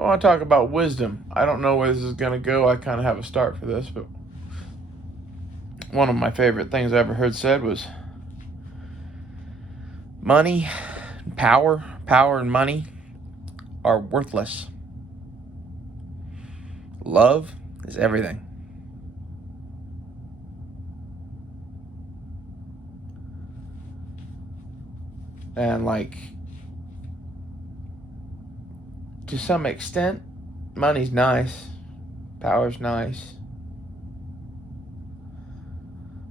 I want to talk about wisdom. I don't know where this is going to go. I kind of have a start for this, but one of my favorite things I ever heard said was money, power and money are worthless. Love is everything. And like, to some extent, money's nice, power's nice.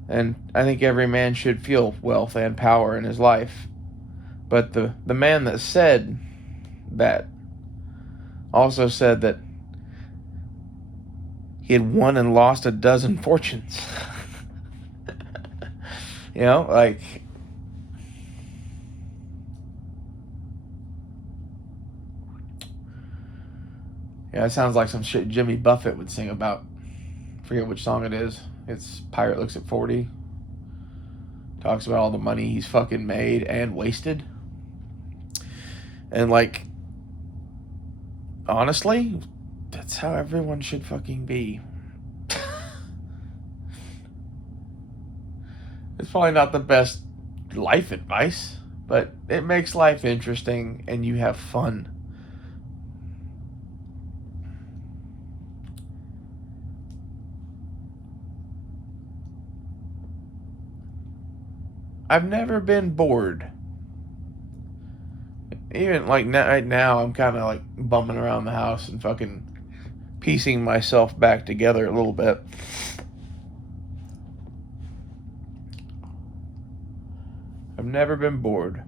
And I think every man should feel wealth and power in his life. But the man that said that also said that he had won and lost a dozen fortunes. You know, like, yeah, it sounds like some shit Jimmy Buffett would sing about. I forget which song it is. It's Pirate Looks at 40. Talks about all the money he's fucking made and wasted. And like, honestly, that's how everyone should fucking be. It's probably not the best life advice, but it makes life interesting and you have fun. I've never been bored. Even like right now, I'm kind of like bumming around the house and fucking piecing myself back together a little bit. I've never been bored.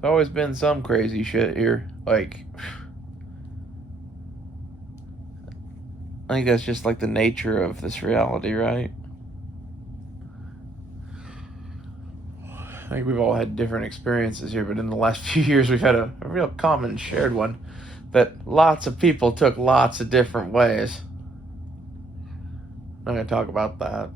There's always been some crazy shit here. Like, I think that's just like the nature of this reality, right? I think we've all had different experiences here, but in the last few years, we've had a real common shared one that lots of people took lots of different ways. I'm not going to talk about that.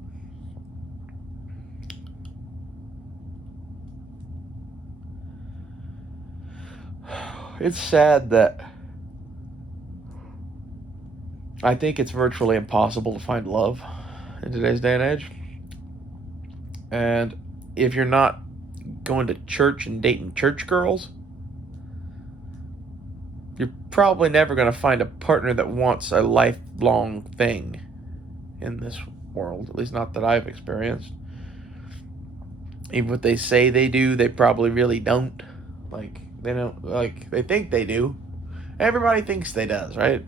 It's sad that I think it's virtually impossible to find love in today's day and age. And if you're not going to church and dating church girls, you're probably never going to find a partner that wants a lifelong thing in this world, at least not that I've experienced. Even what they say they do, they probably really don't. Like, they don't, like, they think they do. Everybody thinks they does, right?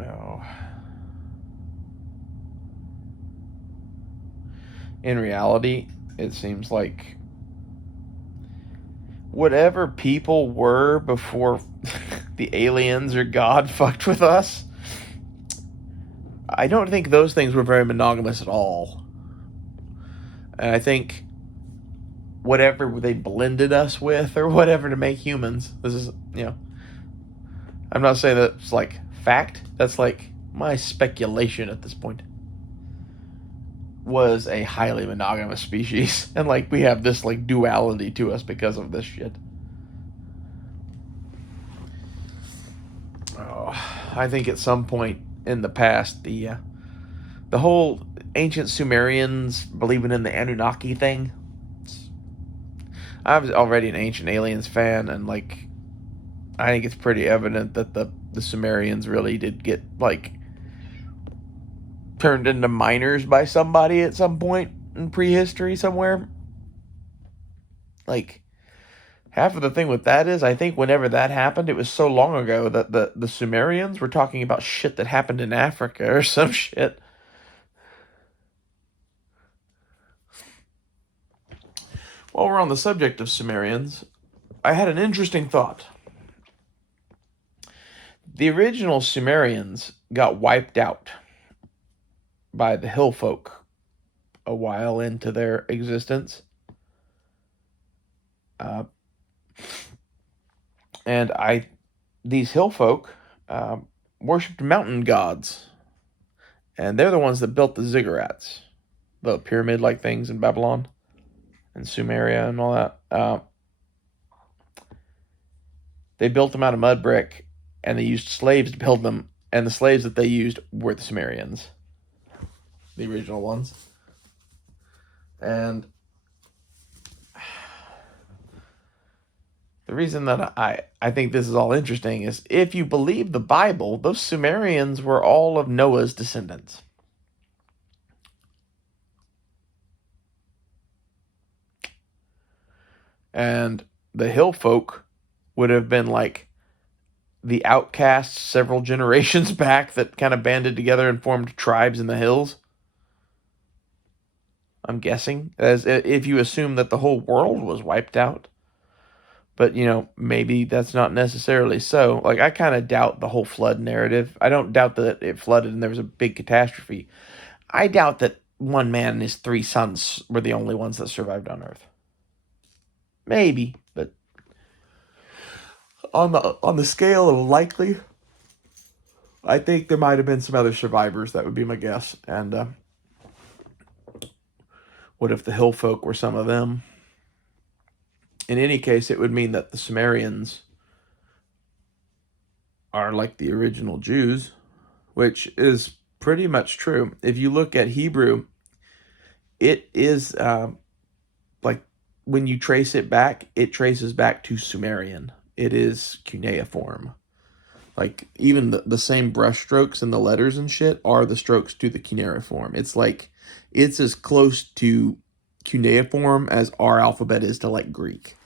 Oh. In reality, it seems like whatever people were before the aliens or God fucked with us, I don't think those things were very monogamous at all. And I think whatever they blended us with or whatever to make humans, this is, I'm not saying that's like fact, that's like my speculation at this point, was a highly monogamous species. And like we have this like duality to us because of this shit. Oh, I think at some point in the past, the whole ancient Sumerians believing in the Anunnaki thing. I was already an Ancient Aliens fan, and like I think it's pretty evident that the Sumerians really did get like turned into miners by somebody at some point in prehistory somewhere. Like, half of the thing with that is I think whenever that happened, it was so long ago that the Sumerians were talking about shit that happened in Africa or some shit. While we're on the subject of Sumerians, I had an interesting thought. The original Sumerians got wiped out by the hill folk a while into their existence. And these hill folk worshipped mountain gods. And they're the ones that built the ziggurats, the pyramid-like things in Babylon and Sumeria and all that. They built them out of mud brick, and they used slaves to build them. And the slaves that they used were the Sumerians, the original ones. And the reason that I think this is all interesting is if you believe the Bible, those Sumerians were all of Noah's descendants. And the hill folk would have been like the outcasts several generations back that kind of banded together and formed tribes in the hills. I'm guessing, as if you assume that the whole world was wiped out. But, maybe that's not necessarily so. Like, I kind of doubt the whole flood narrative. I don't doubt that it flooded and there was a big catastrophe. I doubt that one man and his 3 sons were the only ones that survived on Earth. Maybe, but on the scale of likely, I think there might have been some other survivors. That would be my guess. And what if the hill folk were some of them? In any case, it would mean that the Sumerians are like the original Jews, which is pretty much true. If you look at Hebrew, it is like when you trace it back, it traces back to Sumerian. It is cuneiform. Like even the same brush strokes and the letters and shit are the strokes to the cuneiform. It's like it's as close to cuneiform as our alphabet is to like Greek.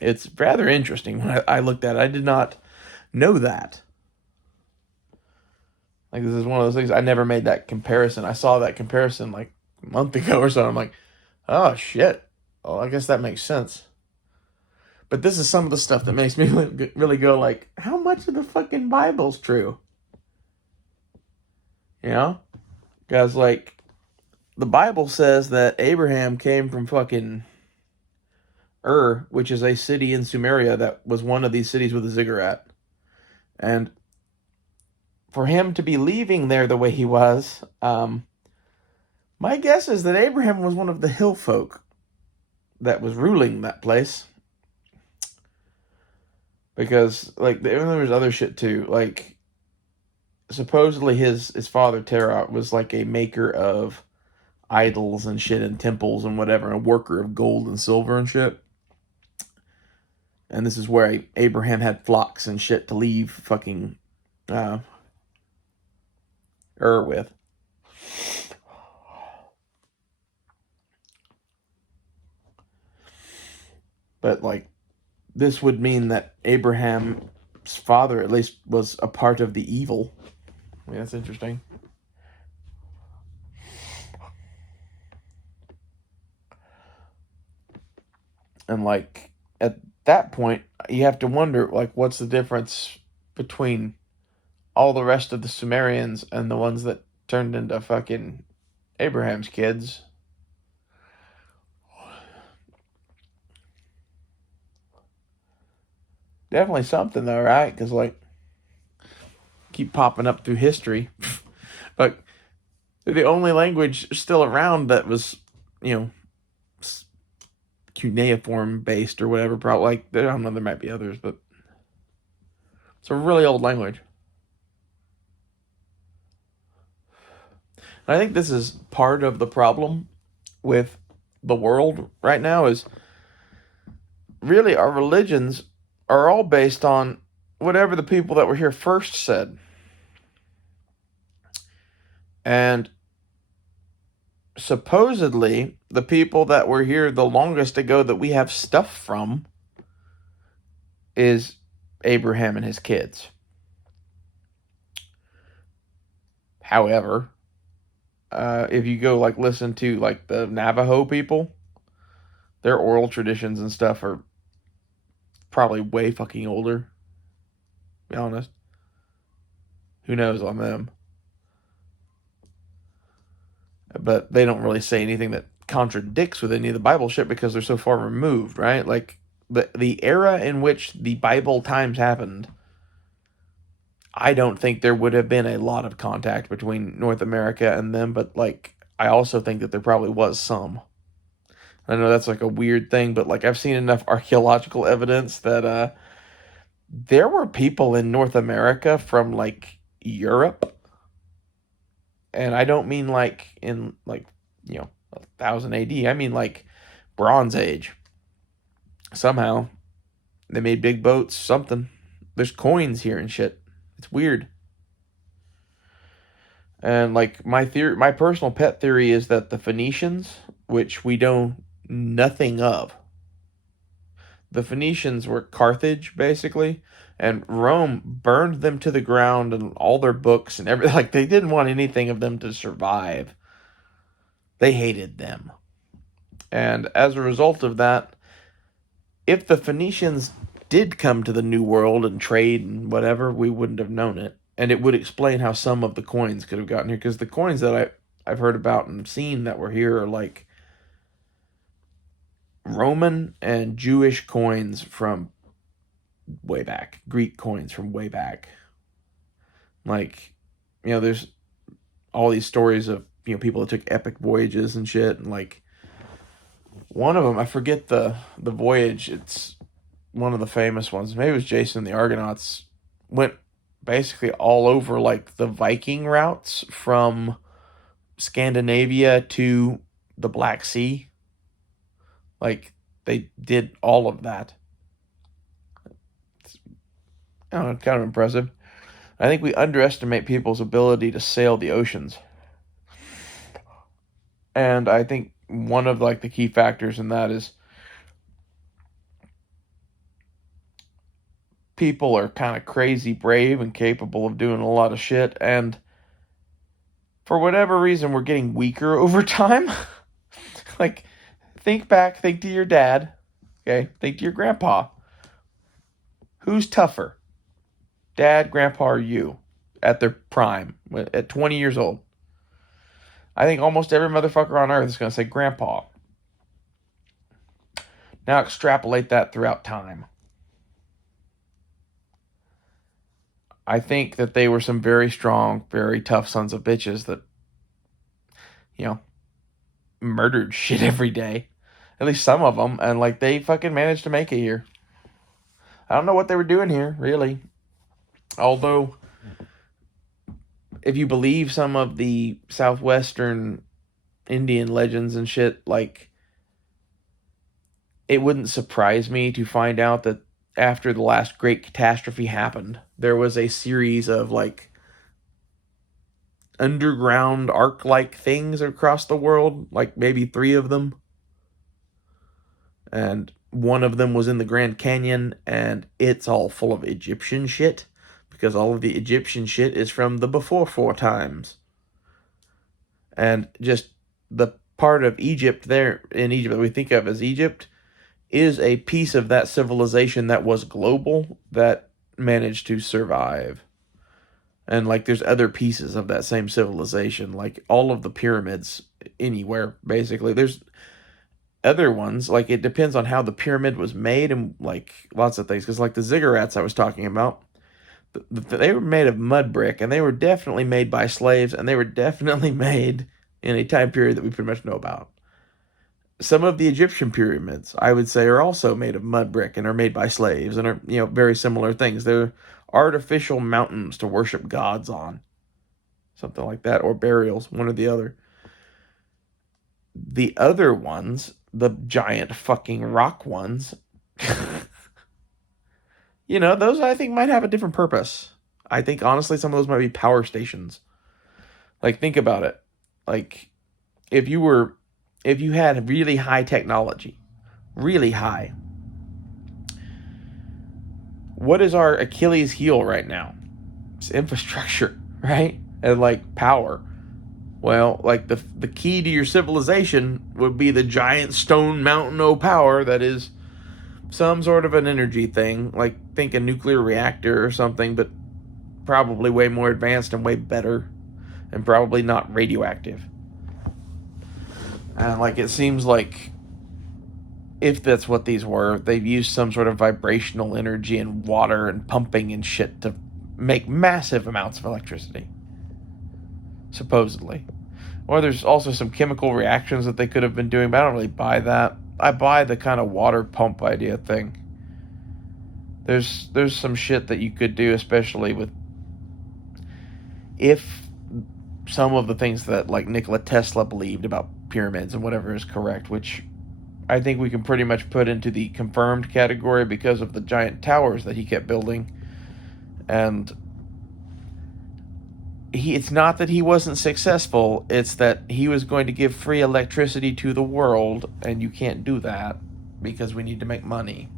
It's rather interesting. When I looked at it, I did not know that. Like, this is one of those things, I never made that comparison. I saw that comparison like a month ago or so. I'm like, oh shit. Well, I guess that makes sense. But this is some of the stuff that makes me really go like, how much of the fucking Bible's true? Guys, like, the Bible says that Abraham came from fucking Ur, which is a city in Sumeria that was one of these cities with a ziggurat. And for him to be leaving there the way he was, my guess is that Abraham was one of the hill folk that was ruling that place. Because, like, there was other shit too. Like, supposedly his father, Terah, was like a maker of idols and shit and temples and whatever, a worker of gold and silver and shit. And this is where Abraham had flocks and shit to leave fucking Ur with. But, like, this would mean that Abraham's father at least was a part of the evil. I mean, that's interesting. And, like, at that point, you have to wonder, like, what's the difference between all the rest of the Sumerians and the ones that turned into fucking Abraham's kids? Definitely something, though, right? Because, like, keep popping up through history. But the only language still around that was, cuneiform based or whatever. Probably, like, I don't know, there might be others, but it's a really old language. And I think this is part of the problem with the world right now is really our religions are all based on whatever the people that were here first said. And supposedly, the people that were here the longest ago that we have stuff from is Abraham and his kids. However, if you go, like, listen to, like, the Navajo people, their oral traditions and stuff are probably way fucking older. To be honest. Who knows on them? But they don't really say anything that contradicts with any of the Bible shit because they're so far removed, right? Like, the era in which the Bible times happened, I don't think there would have been a lot of contact between North America and them, but like I also think that there probably was some. I know that's like a weird thing, but like I've seen enough archaeological evidence that there were people in North America from like Europe, and I don't mean like in like 1000 AD. I mean like Bronze Age. Somehow they made big boats. Something. There's coins here and shit. It's weird. And like my personal pet theory is that the Phoenicians, which we know nothing of, the Phoenicians were Carthage basically, and Rome burned them to the ground and all their books and everything. Like they didn't want anything of them to survive. They hated them, and as a result of that, if the Phoenicians did come to the New World and trade and whatever, we wouldn't have known it. And it would explain how some of the coins could have gotten here. Because the coins that I've heard about and seen that were here are like Roman and Jewish coins from way back, Greek coins from way back. Like, there's all these stories of, people that took epic voyages and shit. And like, one of them, I forget the voyage. It's one of the famous ones. Maybe it was Jason and the Argonauts. Went basically all over like the Viking routes from Scandinavia to the Black Sea. Like they did all of that. It's, kind of impressive. I think we underestimate people's ability to sail the oceans. And I think one of like the key factors in that is people are kind of crazy brave and capable of doing a lot of shit, and for whatever reason we're getting weaker over time. Like think to your dad, okay? Think to your grandpa. Who's tougher? Dad, grandpa, or you at their prime at 20 years old? I think almost every motherfucker on earth is going to say grandpa. Now extrapolate that throughout time. I think that they were some very strong, very tough sons of bitches that, murdered shit every day. At least some of them. And, like, they fucking managed to make it here. I don't know what they were doing here, really. Although, if you believe some of the southwestern Indian legends and shit, like, it wouldn't surprise me to find out that after the last great catastrophe happened, there was a series of like underground ark-like things across the world, like maybe 3 of them. And one of them was in the Grand Canyon, and it's all full of Egyptian shit, because all of the Egyptian shit is from the before times. And just the part of Egypt there, in Egypt that we think of as Egypt, is a piece of that civilization that was global that managed to survive. And like there's other pieces of that same civilization, like all of the pyramids anywhere basically. There's other ones, like it depends on how the pyramid was made and like lots of things, because like the ziggurats I was talking about, they were made of mud brick, and they were definitely made by slaves, and they were definitely made in a time period that we pretty much know about. Some of the Egyptian pyramids, I would say, are also made of mud brick and are made by slaves and are, very similar things. They're artificial mountains to worship gods on. Something like that, or burials, one or the other. The other ones, the giant fucking rock ones, those I think might have a different purpose. I think, honestly, some of those might be power stations. Like, think about it. Like, if you had really high technology, really high, what is our Achilles heel right now? It's infrastructure, right? And like power. Well, like the key to your civilization would be the giant stone mountain of power that is some sort of an energy thing. Like think a nuclear reactor or something, but probably way more advanced and way better, and probably not radioactive. And like it seems like if that's what these were, they've used some sort of vibrational energy and water and pumping and shit to make massive amounts of electricity, supposedly. Or there's also some chemical reactions that they could have been doing, but I don't really buy that. I buy the kind of water pump idea thing. There's some shit that you could do, especially with, if some of the things that like Nikola Tesla believed about pyramids and whatever is correct, which I think we can pretty much put into the confirmed category because of the giant towers that he kept building. And it's not that he wasn't successful, it's that he was going to give free electricity to the world, and you can't do that because we need to make money.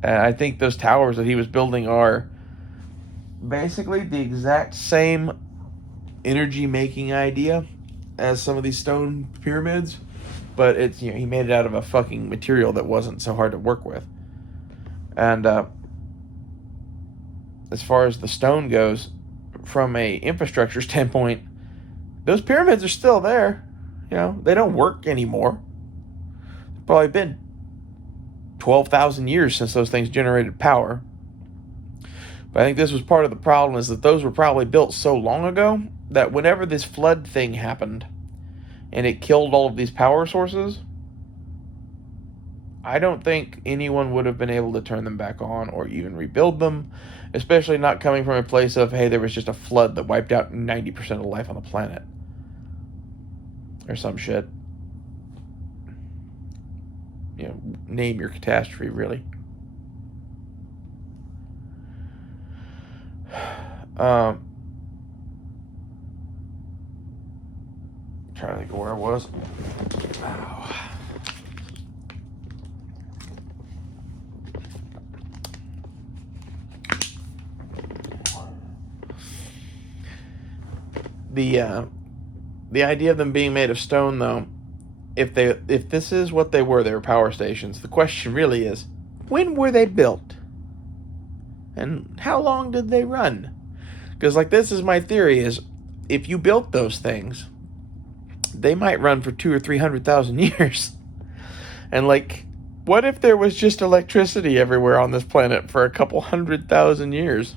And I think those towers that he was building are basically the exact same energy making idea as some of these stone pyramids, but it's, he made it out of a fucking material that wasn't so hard to work with. And as far as the stone goes, from a infrastructure standpoint, those pyramids are still there. They don't work anymore. It's probably been 12,000 years since those things generated power. But I think this was part of the problem, is that those were probably built so long ago that whenever this flood thing happened and it killed all of these power sources, I don't think anyone would have been able to turn them back on or even rebuild them, especially not coming from a place of, hey, there was just a flood that wiped out 90% of life on the planet. Or some shit. Name your catastrophe, really. Trying to think of where I was. The idea of them being made of stone, though, if this is what they were power stations, the question really is, when were they built? And how long did they run? Because, this is my theory, is if you built those things, they might run for 200,000 or 300,000 years. And, what if there was just electricity everywhere on this planet for a couple 100,000 years?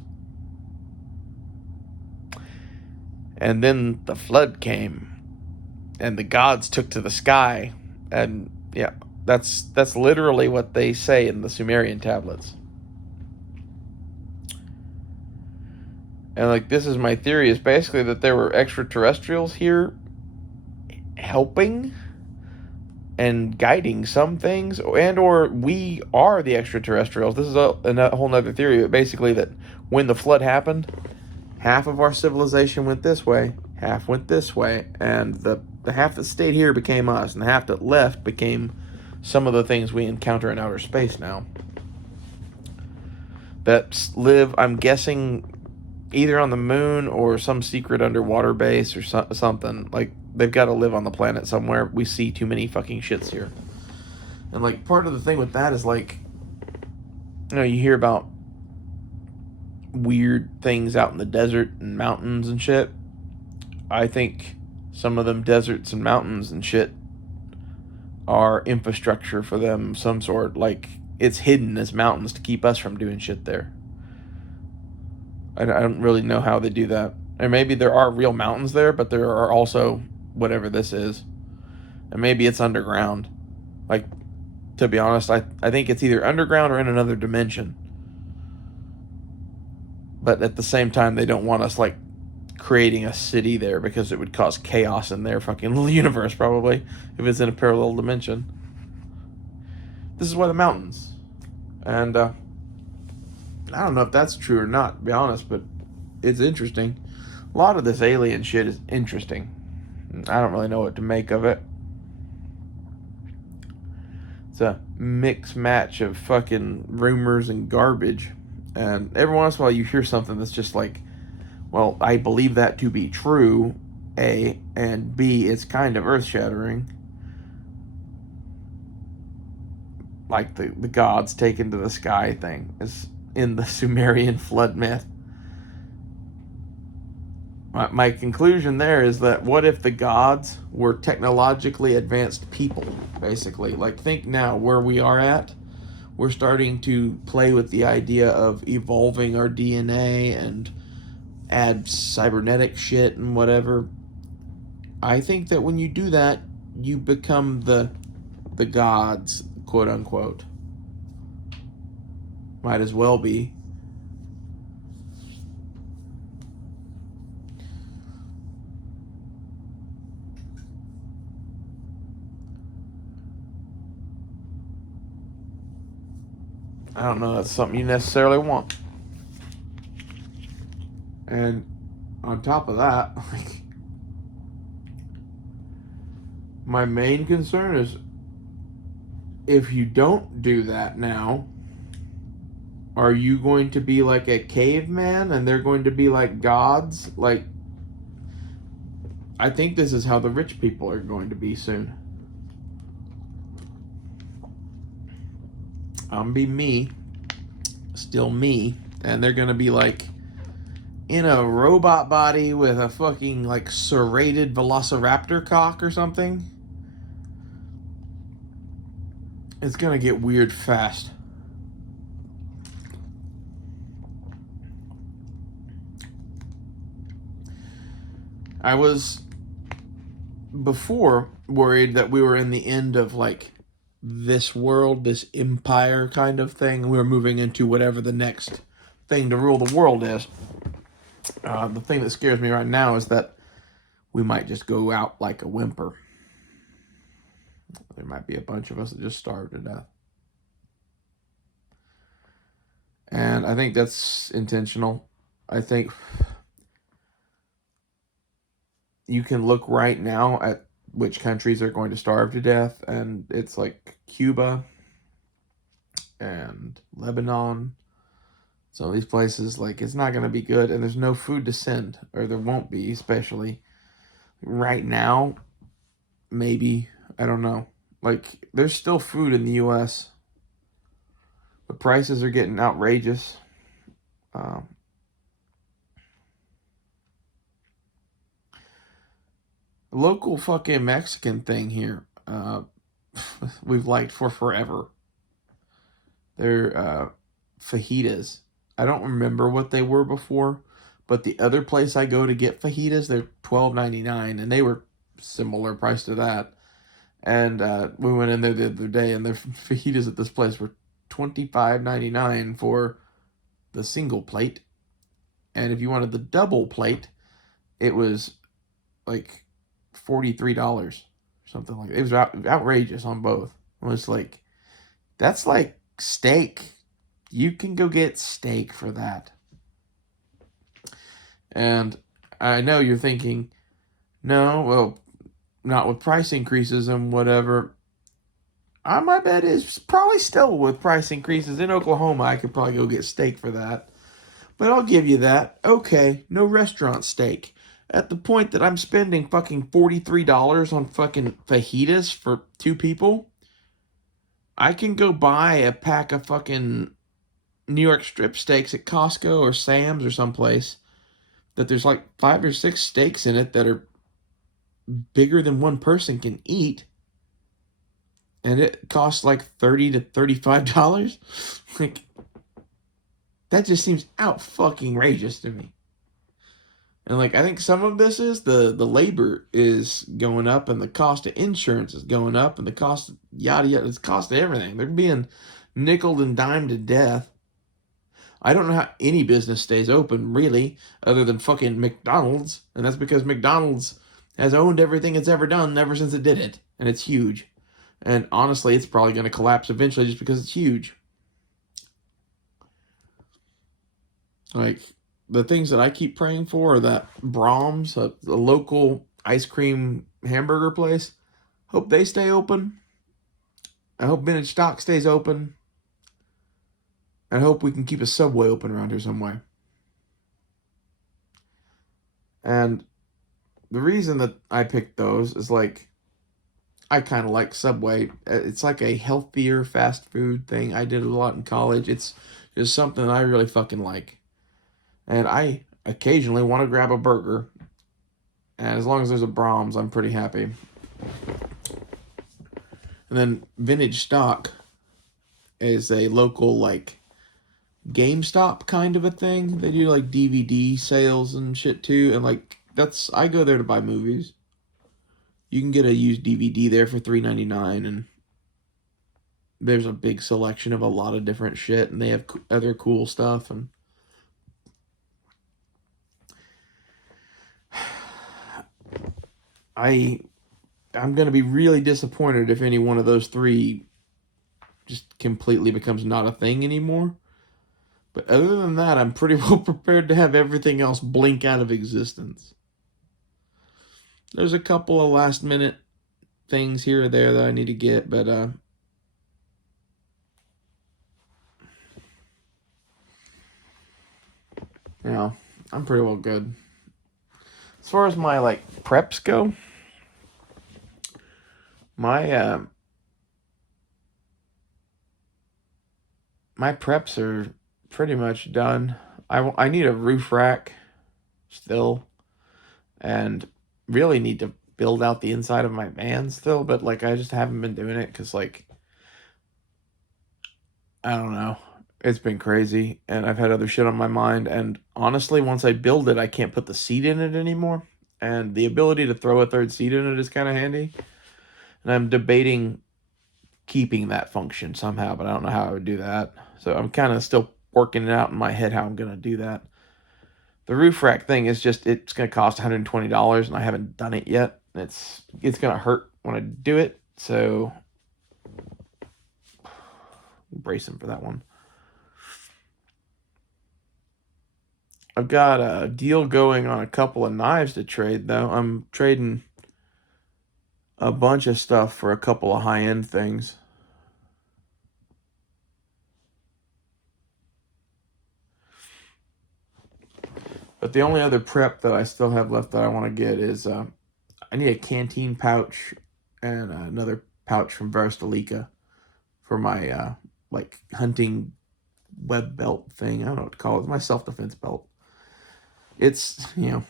And then the flood came, and the gods took to the sky, and that's literally what they say in the Sumerian tablets. And this is my theory, is basically that there were extraterrestrials here helping and guiding some things, and or we are the extraterrestrials. This is a whole nother theory, but basically that when the flood happened, half of our civilization went this way, half went this way, and the half that stayed here became us, and the half that left became some of the things we encounter in outer space now. That live, I'm guessing, either on the moon or some secret underwater base or something. They've got to live on the planet somewhere. We see too many fucking shits here. And, part of the thing with that is, you hear about weird things out in the desert and mountains and shit. I think some of them deserts and mountains and shit are infrastructure for them, some sort. It's hidden as mountains to keep us from doing shit there. I don't really know how they do that. Or maybe there are real mountains there, but there are also whatever this is. And maybe it's underground. To be honest, I think it's either underground or in another dimension. But at the same time, they don't want us, creating a city there, because it would cause chaos in their fucking universe, probably, if it's in a parallel dimension. This is why the mountains. And, I don't know if that's true or not, to be honest, but it's interesting. A lot of this alien shit is interesting. I don't really know what to make of it. It's a mix match of fucking rumors and garbage. And every once in a while you hear something that's just well, I believe that to be true, A, and B, it's kind of earth-shattering. The gods taken to the sky thing is in the Sumerian flood myth. My conclusion there is that what if the gods were technologically advanced people, basically? Think now where we are at, we're starting to play with the idea of evolving our DNA and add cybernetic shit and whatever. I think that when you do that, you become the gods, quote unquote. Might as well be. I don't know, that's something you necessarily want. And on top of that, like, my main concern is if you don't do that now, are you going to be like a caveman and they're going to be like gods? Like, I think this is how the rich people are going to be soon. I'm be me, still me, and they're gonna be like in a robot body with a fucking like serrated velociraptor cock or something. It's gonna get weird fast. I was before worried that we were in the end of like this world, this empire kind of thing. We were moving into whatever the next thing to rule the world is. The thing that scares me right now is that we might just go out like a whimper. There might be a bunch of us that just starve to death. And I think that's intentional. I think you can look right now at which countries are going to starve to death, and it's like Cuba and Lebanon. So these places, like, it's not going to be good, and there's no food to send, or there won't be, especially right now. Maybe, I don't know. Like, there's still food in the U.S. The prices are getting outrageous. Local fucking Mexican thing here. We've liked for forever. They're fajitas. I don't remember what they were before, but the other place I go to get fajitas, they're $12.99, and they were similar price to that. And we went in there the other day, and their fajitas at this place were $25.99 for the single plate, and if you wanted the double plate, it was like $43, something like that. It was outrageous on both. It was like, that's like steak. You can go get steak for that. And I know you're thinking, no, well, not with price increases and whatever. My bet is probably still with price increases in Oklahoma, I could probably go get steak for that. But I'll give you that. Okay, no restaurant steak. At the point that I'm spending fucking $43 on fucking fajitas for two people, I can go buy a pack of fucking New York strip steaks at Costco or Sam's or someplace that there's like 5 or 6 steaks in it that are bigger than one person can eat, and it costs like $30 to $35. Like, that just seems out fucking outrageous to me. And like, I think some of this is the labor is going up, and the cost of insurance is going up, and the cost of yada yada, it's cost of everything. They're being nickeled and dimed to death. I don't know how any business stays open, really, other than fucking McDonald's. And that's because McDonald's has owned everything it's ever done ever since it did it. And it's huge. And honestly, it's probably going to collapse eventually just because it's huge. Like, the things that I keep praying for are that Brahms, a local ice cream hamburger place, hope they stay open. I hope Vintage Stock stays open. I hope we can keep a Subway open around here somewhere. And the reason that I picked those is like, I kind of like Subway. It's like a healthier fast food thing. I did it a lot in college. It's just something that I really fucking like. And I occasionally want to grab a burger. And as long as there's a Brahms, I'm pretty happy. And then Vintage Stock is a local like GameStop kind of a thing. They do like DVD sales and shit too, and like I go there to buy movies. You can get a used DVD there for $3.99, and there's a big selection of a lot of different shit, and they have other cool stuff. And I'm gonna be really disappointed if any one of those three just completely becomes not a thing anymore. But other than that, I'm pretty well prepared to have everything else blink out of existence. There's a couple of last minute things here or there that I need to get, but you know, I'm pretty well good. As far as my like preps go, my my preps are pretty much done. I need a roof rack still, and really need to build out the inside of my van still, but like I just haven't been doing it because like I don't know. It's been crazy, and I've had other shit on my mind. And honestly, once I build it, I can't put the seat in it anymore. And the ability to throw a third seat in it is kind of handy. And I'm debating keeping that function somehow, but I don't know how I would do that. So I'm kind of still working it out in my head how I'm going to do that. The roof rack thing is just, it's going to cost $120, and I haven't done it yet. It's going to hurt when I do it. So bracing for that one. I've got a deal going on a couple of knives to trade, though. I'm trading a bunch of stuff for a couple of high-end things. But the only other prep that I still have left that I want to get is I need a canteen pouch and another pouch from Verstalica for my like hunting web belt thing. I don't know what to call it. My self-defense belt. It's, you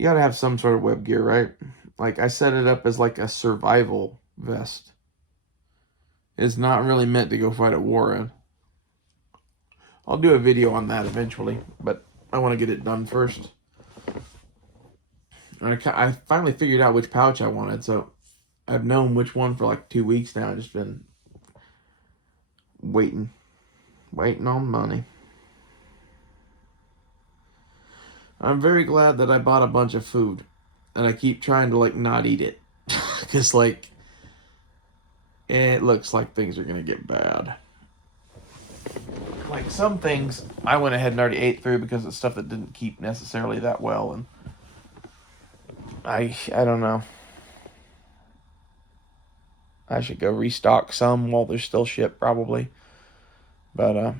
gotta have some sort of web gear, right? Like, I set it up as like a survival vest. It's not really meant to go fight a war in. I'll do a video on that eventually, but I want to get it done first. I finally figured out which pouch I wanted, so I've known which one for like 2 weeks now. I've just been waiting on money. I'm very glad that I bought a bunch of food, and I keep trying to like not eat it, because like it looks like things are gonna get bad. Like some things I went ahead and already ate through because it's stuff that didn't keep necessarily that well, and I don't know. I should go restock some while there's still shit probably, but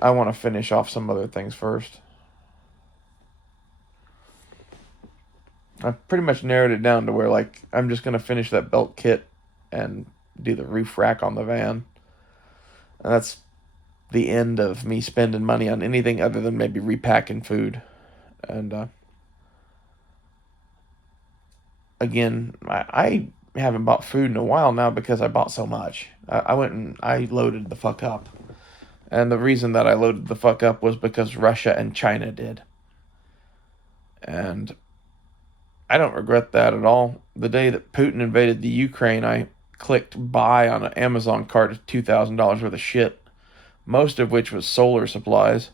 I want to finish off some other things first. I've pretty much narrowed it down to where like I'm just gonna finish that belt kit and do the roof rack on the van, and that's the end of me spending money on anything other than maybe repacking food. And again, I haven't bought food in a while now because I bought so much. I went and I loaded the fuck up. And the reason that I loaded the fuck up was because Russia and China did. And I don't regret that at all. The day that Putin invaded the Ukraine, I clicked buy on an Amazon cart of $2,000 worth of shit, most of which was solar supplies.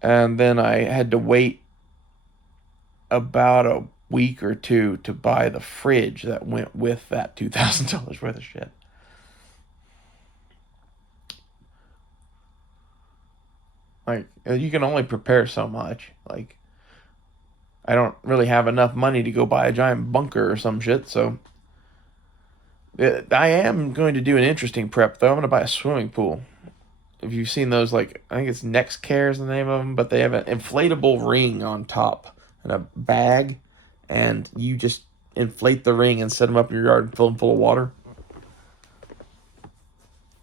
And then I had to wait about a week or two to buy the fridge that went with that $2,000 worth of shit. Like, you can only prepare so much. Like, I don't really have enough money to go buy a giant bunker or some shit, so I am going to do an interesting prep, though. I'm going to buy a swimming pool. If you've seen those, like, I think it's NextCare is the name of them, but they have an inflatable ring on top and a bag, and you just inflate the ring and set them up in your yard and fill them full of water.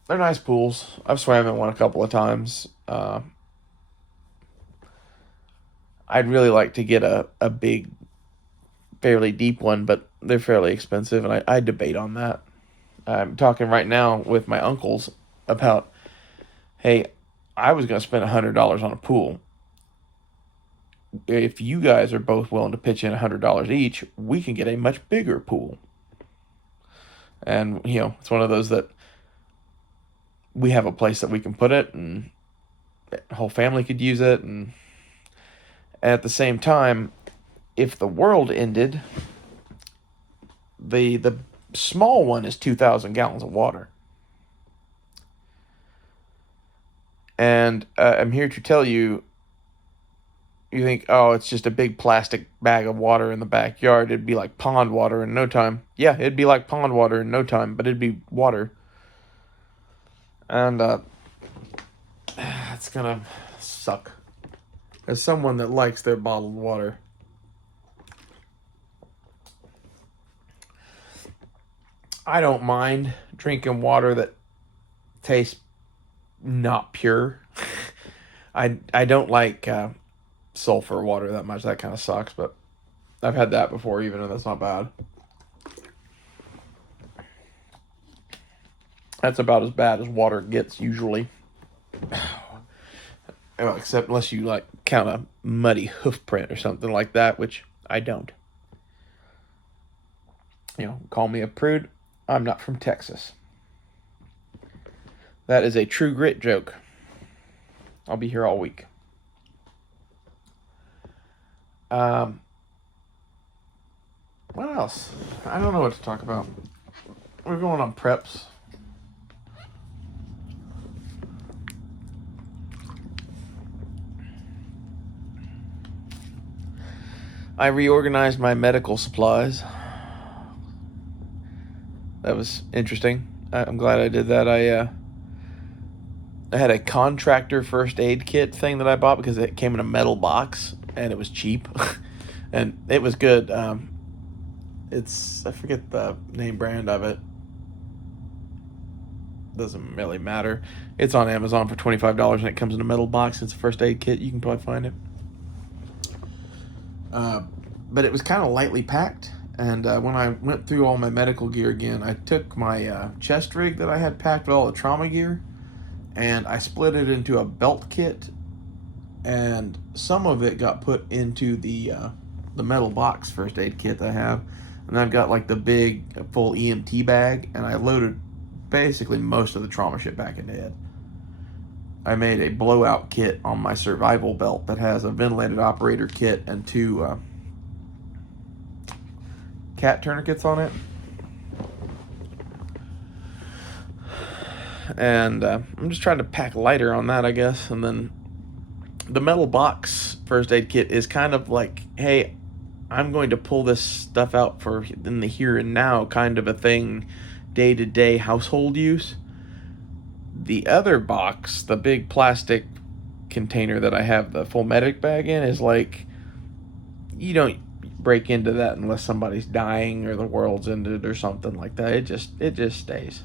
They're nice pools. I've swam in one a couple of times. I'd really like to get a big, fairly deep one, but they're fairly expensive, and I debate on that. I'm talking right now with my uncles about, hey, I was going to spend $100 on a pool. If you guys are both willing to pitch in $100 each, we can get a much bigger pool. And, it's one of those that we have a place that we can put it, and the whole family could use it. And at the same time, if the world ended, the small one is 2,000 gallons of water. And I'm here to tell you, you think, oh, it's just a big plastic bag of water in the backyard. It'd be like pond water in no time. Yeah, it'd be like pond water in no time, but it'd be water. And it's going to suck. As someone that likes their bottled water. I don't mind drinking water that tastes not pure. I don't like sulfur water that much. That kind of sucks, but I've had that before even, and that's not bad. That's about as bad as water gets usually. Except unless you count a muddy hoof print or something like that, which I don't. Call me a prude. I'm not from Texas. That is a True Grit joke. I'll be here all week. What else? I don't know what to talk about. We're going on preps. I reorganized my medical supplies. That was interesting. I'm glad I did that. I had a contractor first aid kit thing that I bought because it came in a metal box and it was cheap. And it was good. I forget the name brand of it. Doesn't really matter. It's on Amazon for $25 and it comes in a metal box. It's a first aid kit. You can probably find it. But it was kind of lightly packed. And when I went through all my medical gear again, I took my chest rig that I had packed with all the trauma gear, and I split it into a belt kit, and some of it got put into the metal box first aid kit that I have. And I've got the big full EMT bag, and I loaded basically most of the trauma shit back into it. I made a blowout kit on my survival belt that has a ventilated operator kit and two cat tourniquets on it. And I'm just trying to pack lighter on that, I guess. And then the metal box first aid kit is kind of like, hey, I'm going to pull this stuff out for in the here and now kind of a thing, day-to-day household use. The other box, the big plastic container that I have the full medic bag in, is you don't break into that unless somebody's dying or the world's ended or something like that. It just stays.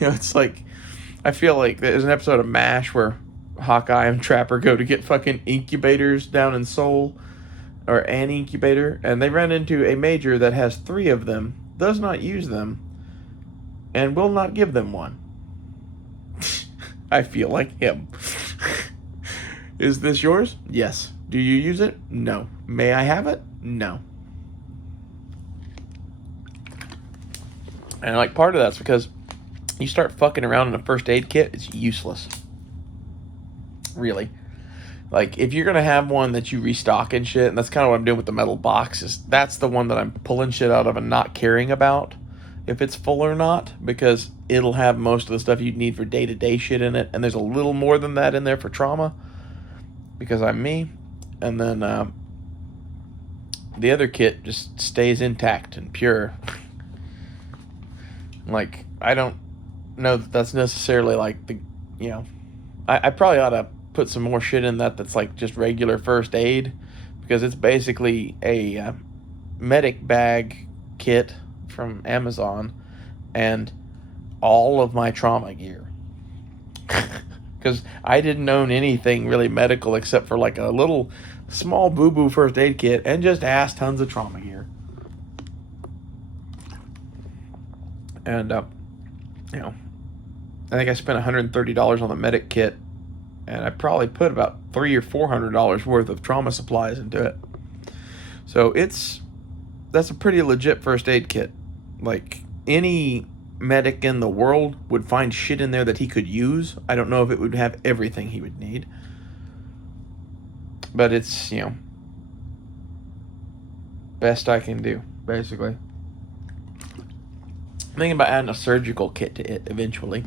It's I feel like there's an episode of MASH where Hawkeye and Trapper go to get fucking incubators down in Seoul, or an incubator, and they run into a major that has 3 of them, does not use them, and will not give them one. I feel like him. Is this yours? Yes. Do you use it? No. May I have it? No. And part of that's because you start fucking around in a first aid kit, it's useless. Really. If you're going to have one that you restock and shit, and that's kind of what I'm doing with the metal boxes, that's the one that I'm pulling shit out of and not caring about if it's full or not, because it'll have most of the stuff you need for day-to-day shit in it, and there's a little more than that in there for trauma, because I'm me. And then the other kit just stays intact and pure. I don't know that that's necessarily I probably ought to put some more shit in that's just regular first aid, because it's basically a medic bag kit from Amazon and all of my trauma gear. Because I didn't own anything really medical except for a little small boo-boo first aid kit and just ass tons of trauma gear. And, you know, I think I spent $130 on the medic kit, and I probably put about $300 or $400 worth of trauma supplies into it. So that's a pretty legit first aid kit. Like, any medic in the world would find shit in there that he could use. I don't know if it would have everything he would need. But it's, best I can do, basically. I'm thinking about adding a surgical kit to it eventually.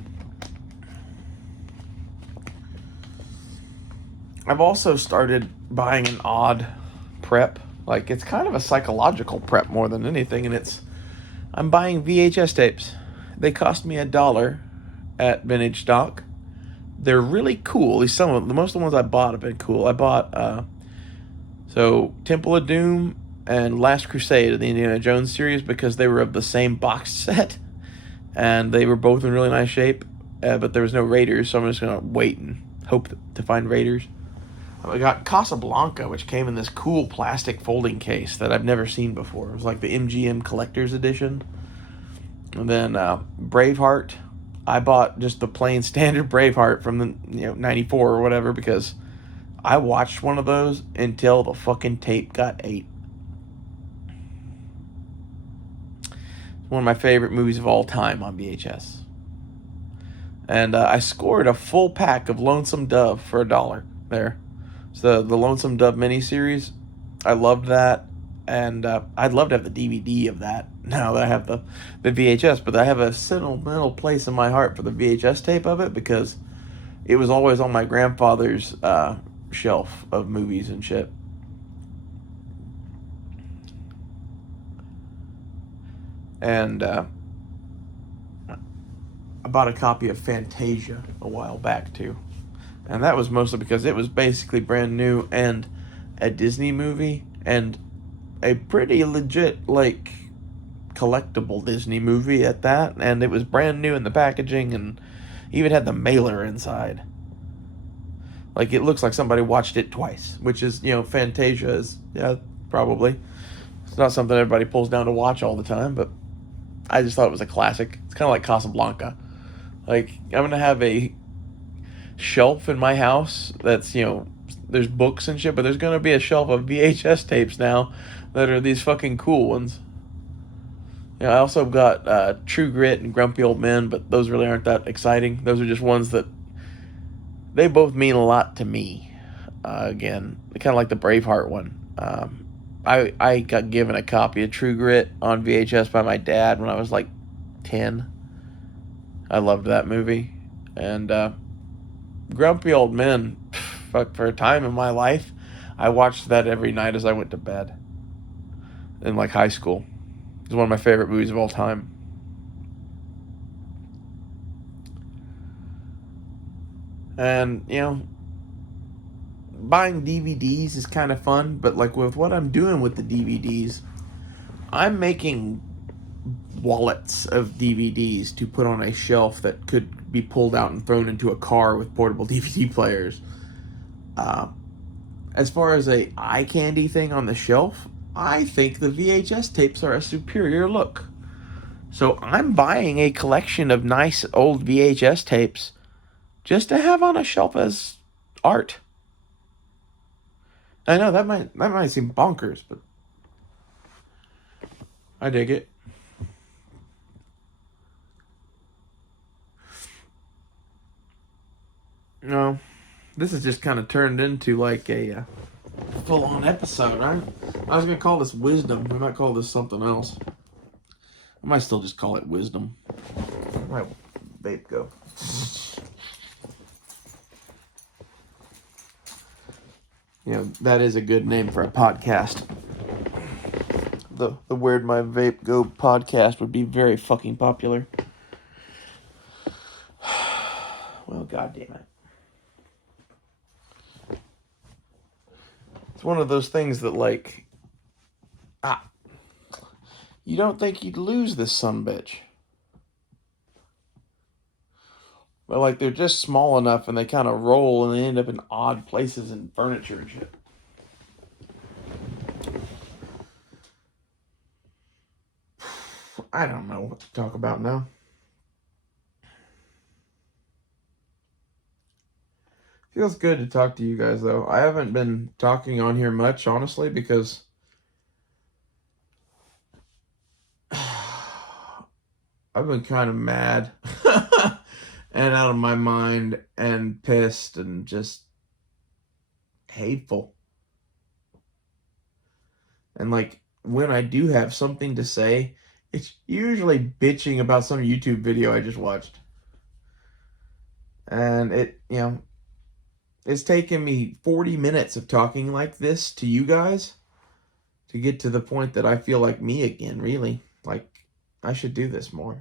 I've also started buying an odd prep. Like, it's kind of a psychological prep more than anything, and I'm buying VHS tapes. They cost me $1 at Vintage Stock. They're really cool. At least most of the ones I bought have been cool. I bought Temple of Doom and Last Crusade of the Indiana Jones series because they were of the same box set, and they were both in really nice shape. But there was no Raiders, so I'm just gonna wait and hope to find Raiders. I got Casablanca, which came in this cool plastic folding case that I've never seen before. It was like the MGM Collector's Edition. And then Braveheart. I bought just the plain standard Braveheart from the 94 or whatever because I watched one of those until the fucking tape got ate. It's one of my favorite movies of all time on VHS. And I scored a full pack of Lonesome Dove for $1 there. So the Lonesome Dove miniseries, I loved that, and I'd love to have the DVD of that now that I have the VHS, but I have a sentimental place in my heart for the VHS tape of it because it was always on my grandfather's shelf of movies and shit. And I bought a copy of Fantasia a while back too. And that was mostly because it was basically brand new and a Disney movie and a pretty legit, like, collectible Disney movie at that. And it was brand new in the packaging and even had the mailer inside. Like, it looks like somebody watched it twice, which is, Fantasia is, yeah, probably. It's not something everybody pulls down to watch all the time, but I just thought it was a classic. It's kind of like Casablanca. Like, I'm going to have a shelf in my house that's there's books and shit, but there's gonna be a shelf of VHS tapes now that are these fucking cool ones. I also got True Grit and Grumpy Old Men, but those really aren't that exciting. Those are just ones that they both mean a lot to me. Again, kind of like the Braveheart one. I got given a copy of True Grit on VHS by my dad when I was like 10. I loved that movie. And Grumpy Old Men, fuck, for a time in my life, I watched that every night as I went to bed in like high school. It's one of my favorite movies of all time. And, buying DVDs is kind of fun, but like with what I'm doing with the DVDs, I'm making wallets of DVDs to put on a shelf that could be pulled out and thrown into a car with portable DVD players. As far as a eye candy thing on the shelf, I think the VHS tapes are a superior look. So I'm buying a collection of nice old VHS tapes just to have on a shelf as art. I know that might seem bonkers, but I dig it. No, this has just kind of turned into like a full-on episode. I was gonna call this wisdom. We might call this something else. I might still just call it wisdom. Where my vape go? That is a good name for a podcast. The Where'd My Vape Go podcast would be very fucking popular. Well, goddamn it. It's one of those things that, like, you don't think you'd lose this sumbitch. But, like, they're just small enough and they kind of roll and they end up in odd places and furniture and shit. I don't know what to talk about now. Feels good to talk to you guys, though. I haven't been talking on here much, honestly, because I've been kind of mad and out of my mind and pissed and just hateful. And like when I do have something to say, it's usually bitching about some YouTube video I just watched. And it's taken me 40 minutes of talking like this to you guys to get to the point that I feel like me again, really. Like, I should do this more.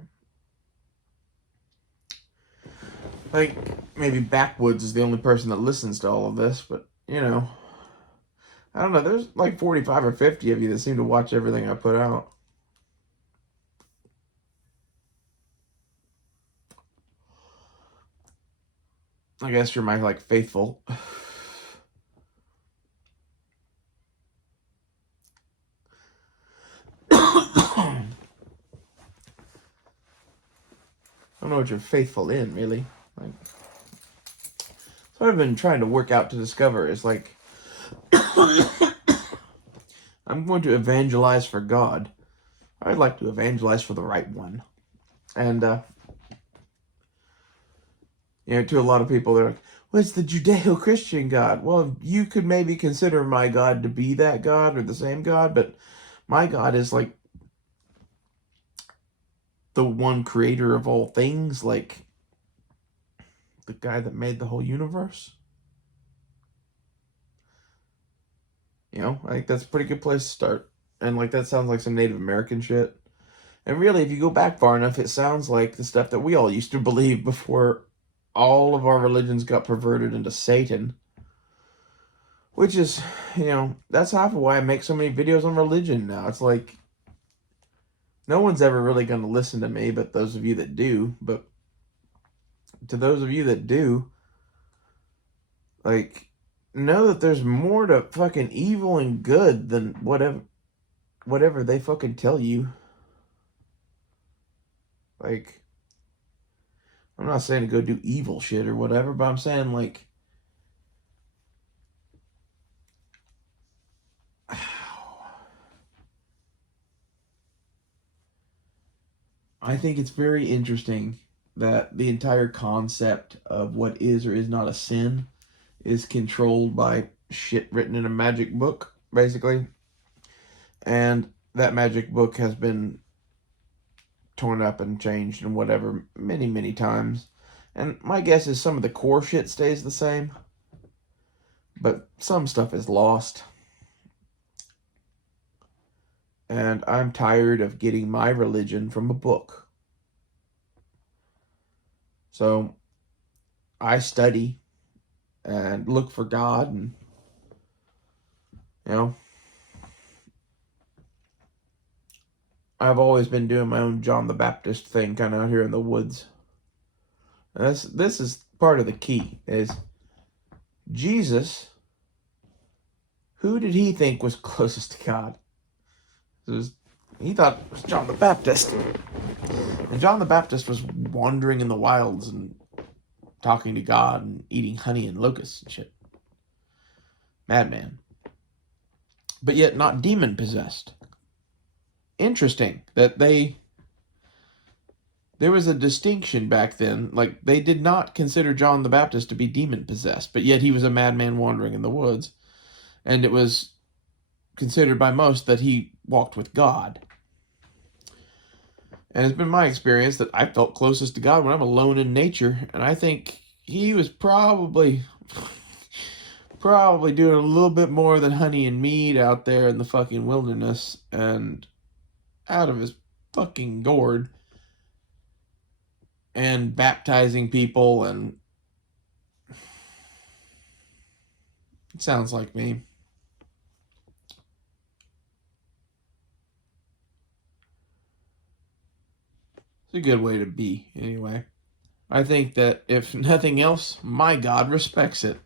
I think maybe Backwoods is the only person that listens to all of this, but, you know, I don't know. There's like 45 or 50 of you that seem to watch everything I put out. I guess you're my, like, faithful. I don't know what you're faithful in, really. Like, so what I've been trying to work out to discover is, like, I'm going to evangelize for God. I'd like to evangelize for the right one. And, to a lot of people, they're like, well, it's the Judeo-Christian God. Well, you could maybe consider my God to be that God or the same God, but my God is, like, the one creator of all things, like, the guy that made the whole universe. I think that's a pretty good place to start. And, like, that sounds like some Native American shit. And really, if you go back far enough, it sounds like the stuff that we all used to believe before all of our religions got perverted into Satan. Which is, that's half of why I make so many videos on religion now. It's like, no one's ever really going to listen to me, but those of you that do. But to those of you that do, like, know that there's more to fucking evil and good than whatever they fucking tell you. Like, I'm not saying to go do evil shit or whatever, but I'm saying, like, I think it's very interesting that the entire concept of what is or is not a sin is controlled by shit written in a magic book, basically. And that magic book has been torn up and changed and whatever many, many times. And my guess is some of the core shit stays the same, but some stuff is lost. And I'm tired of getting my religion from a book. So I study and look for God, and I've always been doing my own John the Baptist thing kind of out here in the woods. And this is part of the key, is Jesus, who did he think was closest to God? He thought it was John the Baptist. And John the Baptist was wandering in the wilds and talking to God and eating honey and locusts and shit. Madman. But yet not demon-possessed. Interesting that there was a distinction back then. Like, they did not consider John the Baptist to be demon-possessed, but yet he was a madman wandering in the woods. And it was considered by most that he walked with God. And it's been my experience that I felt closest to God when I'm alone in nature. And I think he was probably doing a little bit more than honey and mead out there in the fucking wilderness and out of his fucking gourd and baptizing people, and it sounds like me. It's a good way to be, anyway. I think that if nothing else, my God respects it.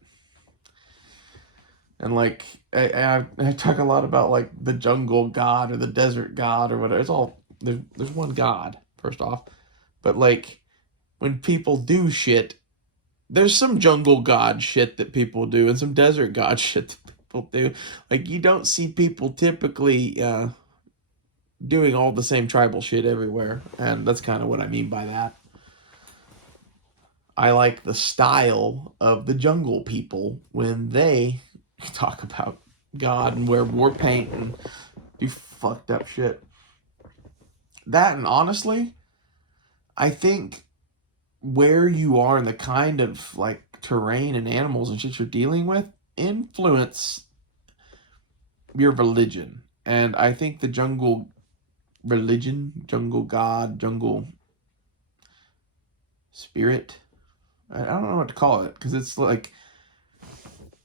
And I talk a lot about, like, the jungle God or the desert God or whatever. It's all there's one God, first off. But, like, when people do shit, there's some jungle god shit that people do and some desert god shit that people do. Like, you don't see people typically doing all the same tribal shit everywhere. And that's kind of what I mean by that. I like the style of the jungle people when they talk about God and wear war paint and do fucked up shit. That, and honestly, I think where you are and the kind of like terrain and animals and shit you're dealing with influence your religion. And I think the jungle religion, jungle god, jungle spirit, I don't know what to call it, because it's like,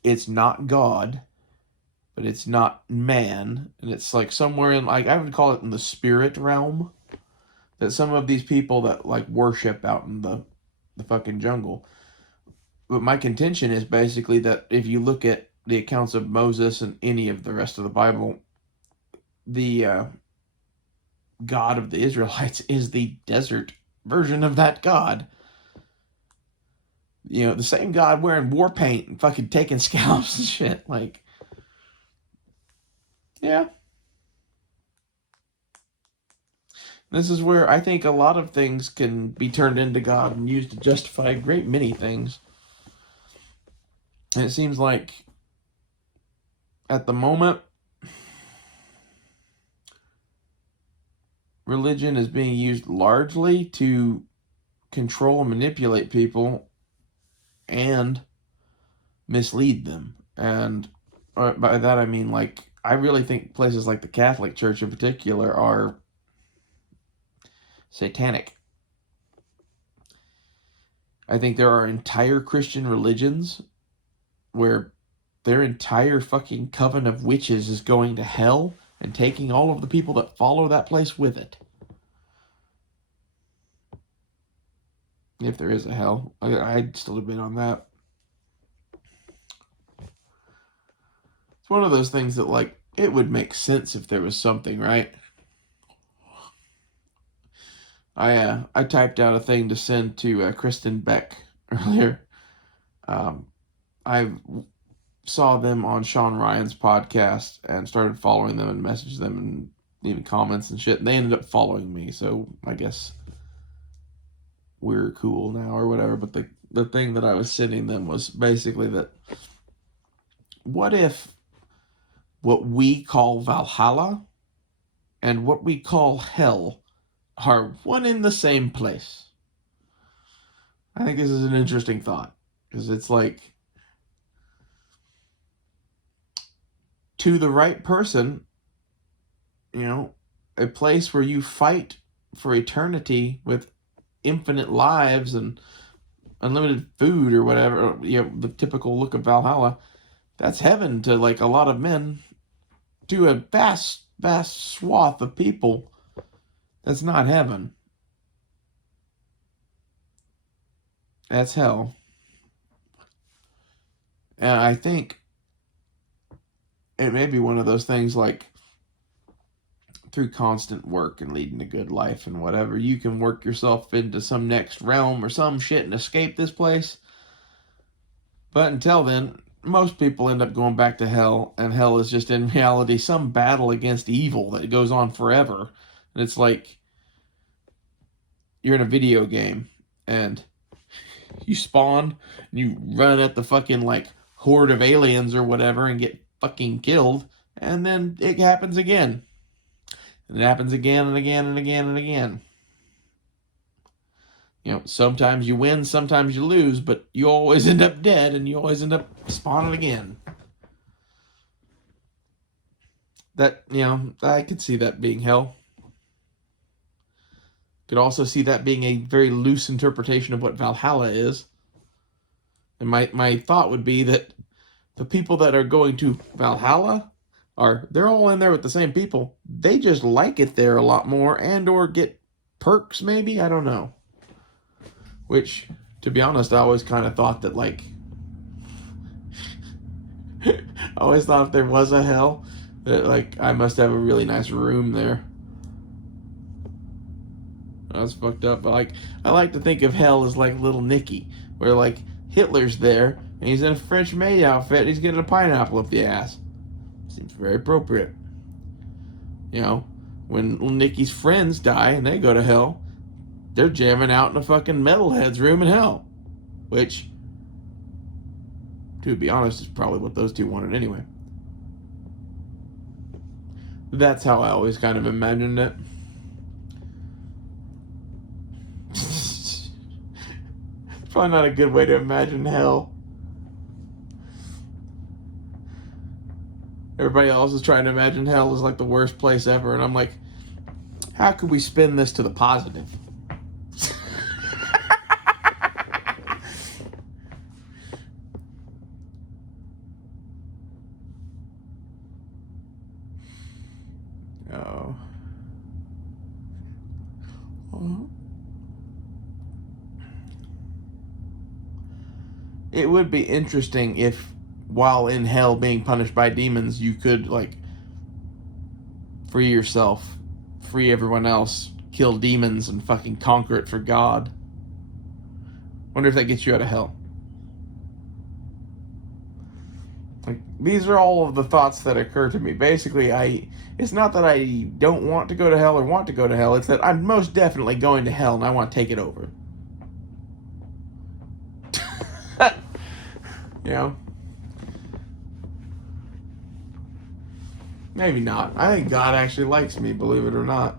it's not God, but it's not man, and it's like somewhere in, like, I would call it in the spirit realm, that some of these people that like worship out in the fucking jungle. But my contention is basically that if you look at the accounts of Moses and any of the rest of the Bible, the God of the Israelites is the desert version of that God. You know, the same God wearing war paint and fucking taking scalps and shit. Like, yeah. This is where I think a lot of things can be turned into God and used to justify a great many things. And it seems like at the moment, religion is being used largely to control and manipulate people and mislead them. And by that I mean, like, I really think places like the Catholic Church in particular are satanic. I think there are entire Christian religions where their entire fucking coven of witches is going to hell and taking all of the people that follow that place with it. If there is a hell. I'd still debate on that. It's one of those things that, like, it would make sense if there was something, right? I typed out a thing to send to Kristen Beck earlier. I saw them on Sean Ryan's podcast and started following them and messaged them and leaving comments and shit. And they ended up following me, so I guess we're cool now or whatever. But the thing that I was sending them was basically that, what if what we call Valhalla and what we call hell are one in the same place? I think this is an interesting thought, because it's like, to the right person, you know, a place where you fight for eternity with infinite lives and unlimited food or whatever, you know, the typical look of Valhalla, that's heaven to, like, a lot of men. To a vast, vast swath of people, that's not heaven. That's hell. And I think it may be one of those things, like, through constant work and leading a good life and whatever, you can work yourself into some next realm or some shit and escape this place. But until then, most people end up going back to hell, and hell is just in reality some battle against evil that goes on forever. And it's like you're in a video game and you spawn and you run at the fucking, like, horde of aliens or whatever and get fucking killed, and then it happens again. And it happens again and again and again and again. You know, sometimes you win, sometimes you lose, but you always end up dead and you always end up spawning again. That, you know, I could see that being hell. Could also see that being a very loose interpretation of what Valhalla is. And my thought would be that the people that are going to Valhalla they're all in there with the same people. They just like it there a lot more, and or get perks maybe, I don't know. Which, to be honest, I always kind of thought that, like, I always thought if there was a hell, that, like, I must have a really nice room there. That's fucked up. But like, I like to think of hell as like Little Nicky, where like Hitler's there and he's in a French maid outfit. And he's getting a pineapple up the ass. Seems very appropriate. You know, when Little Nicky's friends die and they go to hell, they're jamming out in a fucking metalhead's room in hell, which, to be honest, is probably what those two wanted anyway. That's how I always kind of imagined it. Probably not a good way to imagine hell. Everybody else is trying to imagine hell as like the worst place ever, and I'm like, how could we spin this to the positive? Oh. It would be interesting if, while in hell being punished by demons, you could, like, free yourself, free everyone else, kill demons, and fucking conquer it for God. Wonder if that gets you out of hell. Like, these are all of the thoughts that occur to me. Basically, it's not that I don't want to go to hell or want to go to hell, it's that I'm most definitely going to hell and I want to take it over. You know? Maybe not. I think God actually likes me, believe it or not.